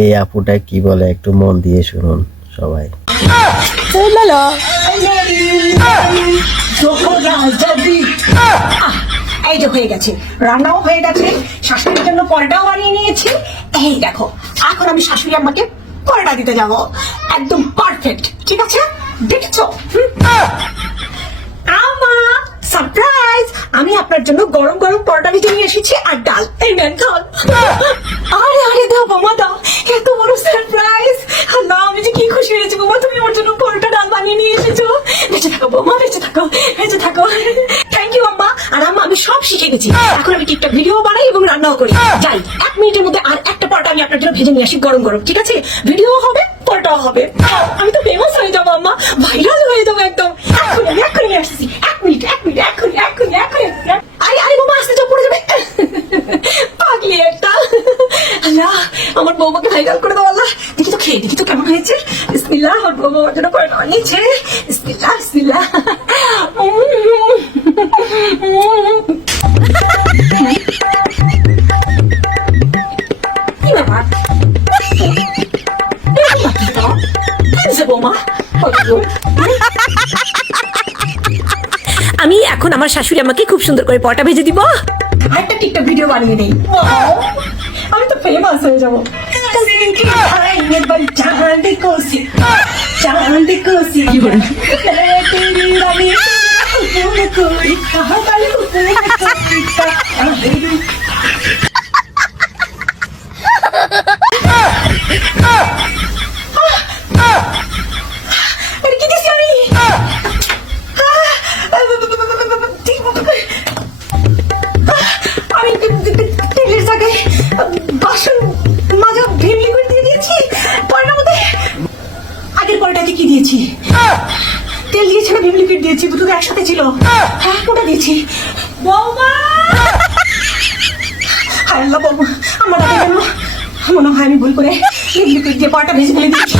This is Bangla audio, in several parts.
এই আপুটা কি বলে একটু মন দিয়ে শুনুন সবাই। এই যে হয়ে গেছে, রান্নাও হয়ে গেছে, শাশুড়ির জন্য পরোটাও বানিয়ে নিয়েছি। এই দেখো, এখন আমি শাশুড়ি আম্মাকে পরোটা দিতে যাব, একদম পারফেক্ট। ঠিক আছে, দেখছো? আম্মা সারপ্রাইজ, আমি আপনার জন্য গরম গরম পরোটা ভেজে নিয়ে এসেছি আর ডাল। এই নেন খান। আরে আরে দাও মামা দাও, এত বড় সারপ্রাইজ। না আমি যে কি খুশি হয়েছি বাবা, তুমি আমার জন্য পরোটা ডাল বানিয়ে নিয়ে এসেছো। বেঁচে থাকো বৌমা, বেঁচে থাকো, বেঁচে থাকো। থ্যাংক ইউ আম্মা। আর আম্মা আমি সব শিখে গেছি, এখন আমি টিকটক ভিডিও বানাই এবং রান্নাও করি। যাই 1 মিনিটের মধ্যে আর একটা পরোটা আমি আপনার জন্য ভেজে নিয়ে আসি গরম গরম। ঠিক আছে, ভিডিও হবে, পরোটাও হবে। আমি তো ফেমাস হয়ে যাবো আম্মা, ভাইরাল হয়ে যাবো একদম। এক্ষুনি আসছি, 1 মিনিট, এক্ষুনি। আরে আরে বাবা আসতে যাও, পড়ে যাবে। পাগলি একটা। আল্লাহ আমার বৌমাকে ভাইরাল করে দাও আল্লাহ। দেখি তো খেয়ে, দেখি তো কেমন হয়েছে। বিসমিল্লাহ, আমার বৌমা আমার জন্য পরোটা বানিয়েছে। বিসমিল্লাহ বিসমিল্লাহ। কি ব্যাপার? আমি এখন আমার শাশুড়ি আমাকে খুব সুন্দর করে পরোটা ভেজে দিব। আরেকটা টিকটক ভিডিও বানিয়ে নেই, আমি তো ফেমাস হয়ে যাবো। তেলের জায়গায় বাসন মাজা ভিম লিকুইড দিয়ে দিয়েছি পরোটার মধ্যে। আগের পরোটাতে কি দিয়েছি? তেল দিয়েছি না ভিম লিকুইড দিয়েছি? দুটো একসাথে ছিল। হ্যাঁ ওটা দিয়েছি। বৌমা, হায় আল্লাহ বৌমা আমার ডাকে কেন? মনে হয় আমি ভুল করে ভিম লিকুইড দিয়ে পরোটা ভেজে ফেলে দিয়েছি।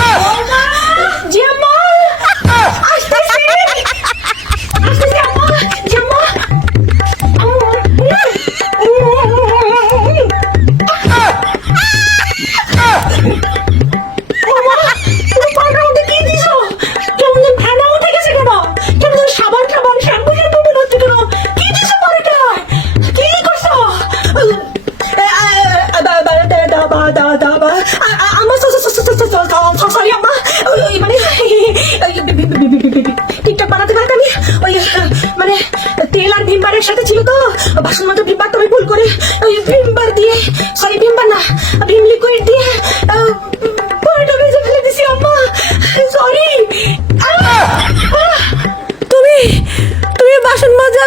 জি আম্মা আসতেছি, আসতেছি আম্মা। জি আম্মা। টিকটক বানাতে বানাতে আমি ওই মানে তেল আর ভিমবারের সাথে ছিল তো, বাসন মাজা ভিমবার তো আমি ভুল করে ওই ভিমবার দিয়ে, সরি ভিমবার না ভিম লিকুইড দিয়ে পরোটা ভেজে ফেলে দিছি আম্মা, সরি। তুমি বাসন মাজা